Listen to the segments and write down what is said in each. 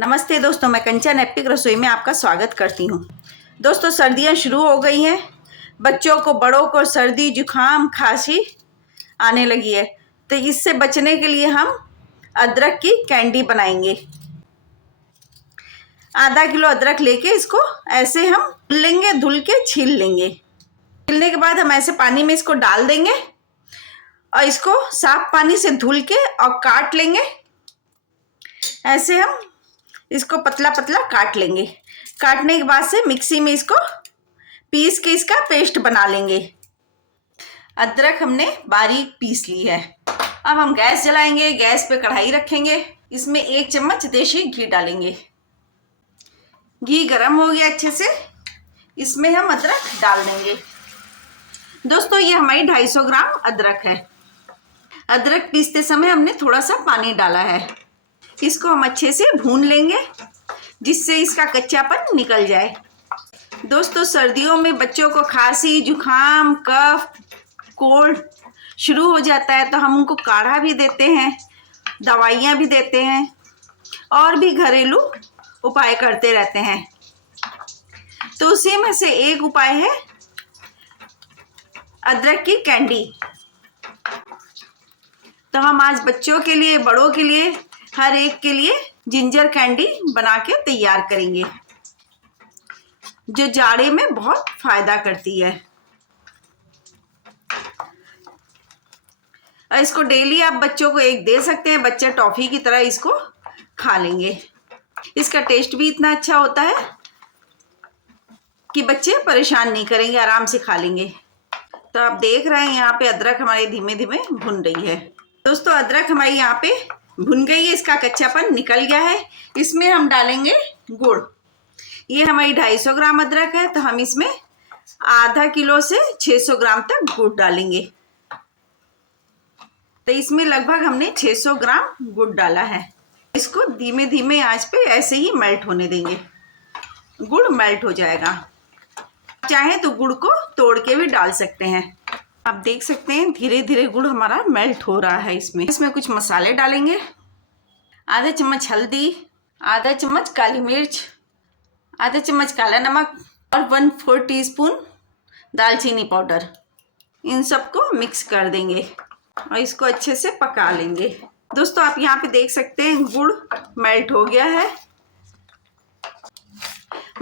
नमस्ते दोस्तों, मैं कंचन एपिक रसोई में आपका स्वागत करती हूँ। दोस्तों, सर्दियाँ शुरू हो गई हैं। बच्चों को, बड़ों को सर्दी, जुकाम, खांसी आने लगी है। तो इससे बचने के लिए हम अदरक की कैंडी बनाएंगे। आधा किलो अदरक लेके इसको ऐसे हम लेंगे, धुल के छील लेंगे। छीलने के बाद हम ऐसे पानी में इसको डाल देंगे और इसको साफ पानी से धुल के और काट लेंगे। ऐसे हम इसको पतला पतला काट लेंगे। काटने के बाद से मिक्सी में इसको पीस के इसका पेस्ट बना लेंगे। अदरक हमने बारीक पीस ली है। अब हम गैस जलाएंगे। गैस पे कढ़ाई रखेंगे। इसमें 1 चम्मच देसी घी डालेंगे। घी गरम हो गया अच्छे से, इसमें हम अदरक डाल देंगे। दोस्तों, ये हमारी 250 ग्राम अदरक है। अदरक पीसते समय हमने थोड़ा सा पानी डाला है। इसको हम अच्छे से भून लेंगे जिससे इसका कच्चापन निकल जाए। दोस्तों, सर्दियों में बच्चों को खांसी, जुकाम, कफ, कोल्ड शुरू हो जाता है तो हम उनको काढ़ा भी देते हैं, दवाइयाँ भी देते हैं और भी घरेलू उपाय करते रहते हैं। तो उसी में से एक उपाय है अदरक की कैंडी। तो हम आज बच्चों के लिए, बड़ों के लिए, हर एक के लिए जिंजर कैंडी बना के तैयार करेंगे, जो जाड़े में बहुत फायदा करती है। और इसको डेली आप बच्चों को एक दे सकते हैं। बच्चे टॉफी की तरह इसको खा लेंगे। इसका टेस्ट भी इतना अच्छा होता है कि बच्चे परेशान नहीं करेंगे, आराम से खा लेंगे। तो आप देख रहे हैं यहाँ पे अदरक हमारी धीमे धीमे भुन रही है। दोस्तों, अदरक हमारी यहाँ पे भुन गई है, इसका कच्चापन निकल गया है। इसमें हम डालेंगे गुड़। ये हमारी 250 ग्राम अदरक है तो हम इसमें आधा किलो से 600 ग्राम तक गुड़ डालेंगे। तो इसमें लगभग हमने 600 ग्राम गुड़ डाला है। इसको धीमे धीमे आंच पे ऐसे ही मेल्ट होने देंगे। गुड़ मेल्ट हो जाएगा। चाहे तो गुड़ को तोड़ के भी डाल सकते हैं। आप देख सकते हैं धीरे धीरे गुड़ हमारा मेल्ट हो रहा है। इसमें कुछ मसाले डालेंगे। आधा चम्मच हल्दी, आधा चम्मच काली मिर्च, आधा चम्मच काला नमक और 1/4 टीस्पून दालचीनी पाउडर। इन सबको मिक्स कर देंगे और इसको अच्छे से पका लेंगे। दोस्तों, आप यहाँ पे देख सकते हैं गुड़ मेल्ट हो गया है।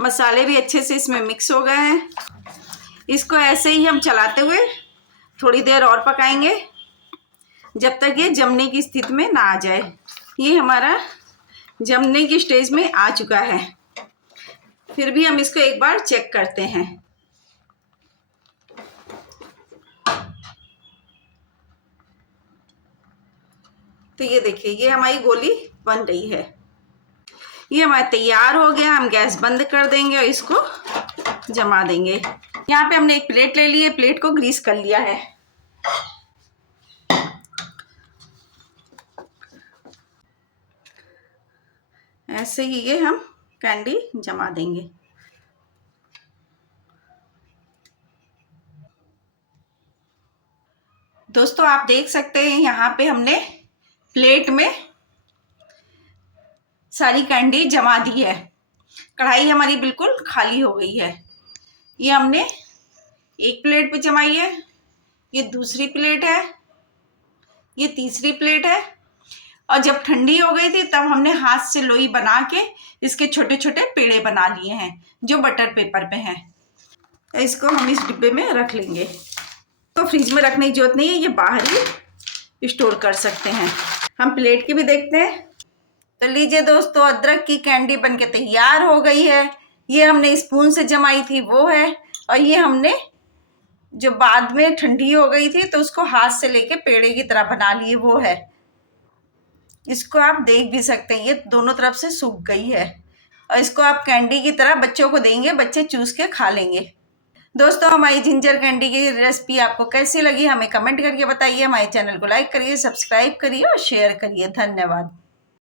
मसाले भी अच्छे से इसमें मिक्स हो गए हैं। इसको ऐसे ही हम चलाते हुए थोड़ी देर और पकाएंगे जब तक ये जमने की स्थिति में ना आ जाए। ये हमारा जमने की स्टेज में आ चुका है। फिर भी हम इसको एक बार चेक करते हैं। तो ये देखिए, ये हमारी गोली बन रही है। ये हमारा तैयार हो गया। हम गैस बंद कर देंगे और इसको जमा देंगे। यहाँ पे हमने एक प्लेट ले ली है। प्लेट को ग्रीस कर लिया है। ऐसे ही ये हम कैंडी जमा देंगे। दोस्तों, आप देख सकते हैं यहाँ पे हमने प्लेट में सारी कैंडी जमा दी है। कढ़ाई हमारी बिल्कुल खाली हो गई है। ये हमने एक प्लेट पे जमाई है, ये दूसरी प्लेट है, ये तीसरी प्लेट है। और जब ठंडी हो गई थी तब हमने हाथ से लोई बना के इसके छोटे छोटे पेड़े बना लिए हैं, जो बटर पेपर पे हैं। इसको हम इस डिब्बे में रख लेंगे। तो फ्रिज में रखने की जरूरत नहीं है, ये बाहर ही स्टोर कर सकते हैं। हम प्लेट की भी देखते हैं। तो लीजिए दोस्तों, अदरक की कैंडी बनके तैयार हो गई है। ये हमने स्पून से जमाई थी वो है, और ये हमने जो बाद में ठंडी हो गई थी तो उसको हाथ से लेके पेड़े की तरह बना लिए वो है। इसको आप देख भी सकते हैं, ये दोनों तरफ से सूख गई है। और इसको आप कैंडी की तरह बच्चों को देंगे, बच्चे चूस के खा लेंगे। दोस्तों, हमारी जिंजर कैंडी की रेसिपी आपको कैसी लगी हमें कमेंट करके बताइए। हमारे चैनल को लाइक करिए, सब्सक्राइब करिए और शेयर करिए। धन्यवाद।